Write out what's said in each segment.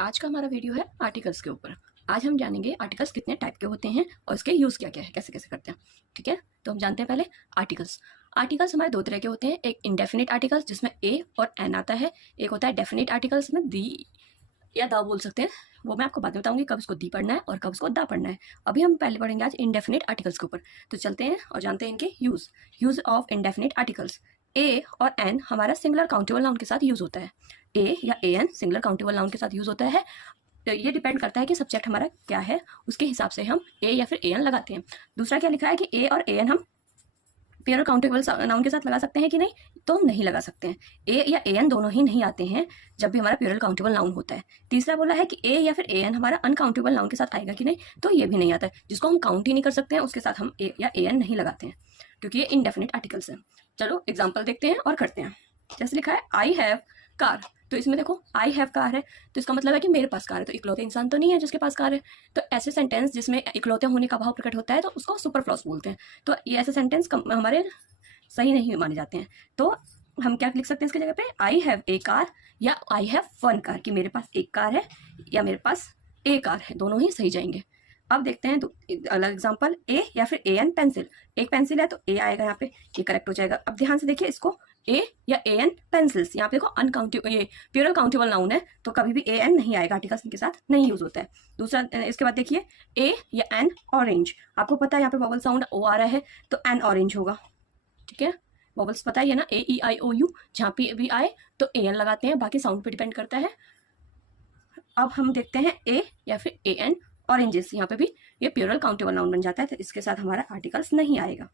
आज का हमारा वीडियो है आर्टिकल्स के ऊपर। आज हम जानेंगे आर्टिकल्स कितने टाइप के होते हैं और इसके यूज़ क्या क्या है, कैसे कैसे करते हैं। ठीक है, तो हम जानते हैं पहले आर्टिकल्स। आर्टिकल्स हमारे दो तरह के होते हैं, एक इंडेफिनिट आर्टिकल्स जिसमें ए और एन आता है, एक होता है डेफिनिट आर्टिकल्स में दी या दा बोल सकते हैं। वो मैं आपको बाद में बताऊंगी कब इसको दी पढ़ना है और कब इसको दा पढ़ना है। अभी हम पहले पढ़ेंगे आज इंडेफिनिट आर्टिकल्स के ऊपर। तो चलते हैं और जानते हैं इनके यूज़ ऑफ इंडेफिनिट आर्टिकल्स। ए और एन हमारा सिंगुलर काउंटेबल नाउन के साथ यूज़ होता है। ए या A N singular countable noun के साथ यूज़ होता है। तो ये डिपेंड करता है कि सब्जेक्ट हमारा क्या है, उसके हिसाब से हम ए या फिर ए एन लगाते हैं। दूसरा क्या लिखा है कि ए और ए एन हम प्योर काउंटेबल नाउन के साथ लगा सकते हैं कि नहीं, तो हम नहीं लगा सकते हैं। ए या ए एन दोनों ही नहीं आते हैं जब भी हमारा प्योरल काउंटेबल नाउन होता है। तीसरा बोला है कि ए या फिर ए एन हमारा अनकाउंटेबल नाउन के साथ आएगा कि नहीं, तो ये भी नहीं आता है। जिसको हम काउंट ही नहीं कर सकते हैं उसके साथ हम ए या ए एन नहीं लगाते हैं, क्योंकि ये इनडेफिनिट आर्टिकल्स हैं। चलो एग्जाम्पल देखते हैं और करते हैं। जैसे लिखा है आई हैव कार, तो इसमें देखो आई हैव कार है, तो इसका मतलब है कि मेरे पास कार है। तो इकलौते इंसान तो नहीं है जिसके पास कार है। तो ऐसे सेंटेंस जिसमें इकलौते होने का भाव प्रकट होता है तो उसको सुपरफ्लॉस बोलते हैं। तो ये ऐसे सेंटेंस हमारे सही नहीं माने जाते हैं। तो हम क्या लिख सकते हैं इसकी जगह पे, आई हैव ए कार या आई हैव वन कार, कि मेरे पास एक कार है या मेरे पास ए कार है, दोनों ही सही जाएंगे। अब देखते हैं अलग एग्जांपल, ए या फिर ए एन पेंसिल। एक पेंसिल है तो ए आएगा यहाँ पे, ये करेक्ट हो जाएगा। अब ध्यान से देखिए इसको, ए या ए एन पेंसिल्स, यहाँ पे देखो अनकाउंटेबल, ये प्योरल काउंटेबल नाउन है तो कभी भी ए एन नहीं आएगा, आर्टिकल्स इनके साथ नहीं यूज होता है। दूसरा इसके बाद देखिए ए या एन ऑरेंज, आपको पता है यहाँ पे वॉवल साउंड ओ आ रहा है तो एन ऑरेंज होगा। ठीक है, वॉवल्स पता ही है ना, ए ई आई ओ यू, जहाँ पे भी आए तो ए एन लगाते हैं, बाकी साउंड पे डिपेंड करता है। अब हम देखते हैं ए या फिर ए एन ऑरेंजेस, यहाँ पे भी ये प्यूरल काउंटेबल नाउन बन जाता है, तो इसके साथ हमारा आर्टिकल्स नहीं आएगा।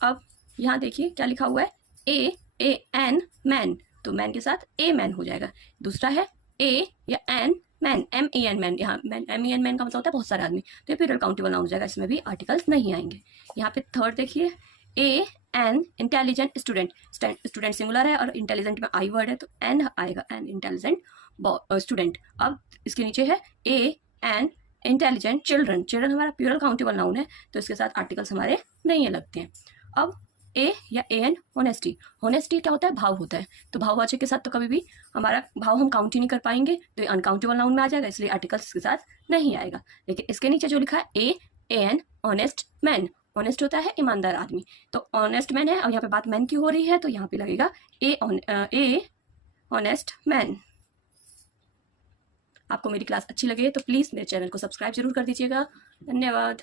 अब यहाँ देखिए क्या लिखा हुआ है, ए एन मैन, तो मैन के साथ ए मैन हो जाएगा। दूसरा है ए या an man, M A N man, यहाँ man M A N man का मतलब होता है बहुत सारे आदमी, तो ये प्यूरल काउंटेबल नाउन हो जाएगा, इसमें भी आर्टिकल्स नहीं आएंगे। यहाँ पे थर्ड देखिए, A N intelligent student, student singular है और इंटेलिजेंट में आई वर्ड है तो एन आएगा, एन इंटेलिजेंट स्टूडेंट। अब इसके नीचे है ए एन इंटेलिजेंट चिल्ड्रन, चिल्ड्रन हमारा प्यूरल काउंटेबल नाउन है तो इसके साथ आर्टिकल्स हमारे नहीं लगते हैं। अब ए या ए एन होनेस्टी, होनेस्टी क्या होता है, भाव होता है, तो भाववाचक के साथ तो कभी भी हमारा भाव हम काउंट ही नहीं कर पाएंगे, तो ये अनकाउंटेबल नाउन में आ जाएगा, इसलिए आर्टिकल्स के साथ नहीं आएगा। लेकिन इसके नीचे जो लिखा है A an honest man, honest होता है ईमानदार आदमी, तो ऑनेस्ट मैन है और यहाँ पे बात मैन की हो रही है तो यहाँ पे लगेगा ए ऑनेस्ट मैन। आपको मेरी क्लास अच्छी लगे तो प्लीज़ मेरे चैनल को सब्सक्राइब जरूर कर दीजिएगा। धन्यवाद।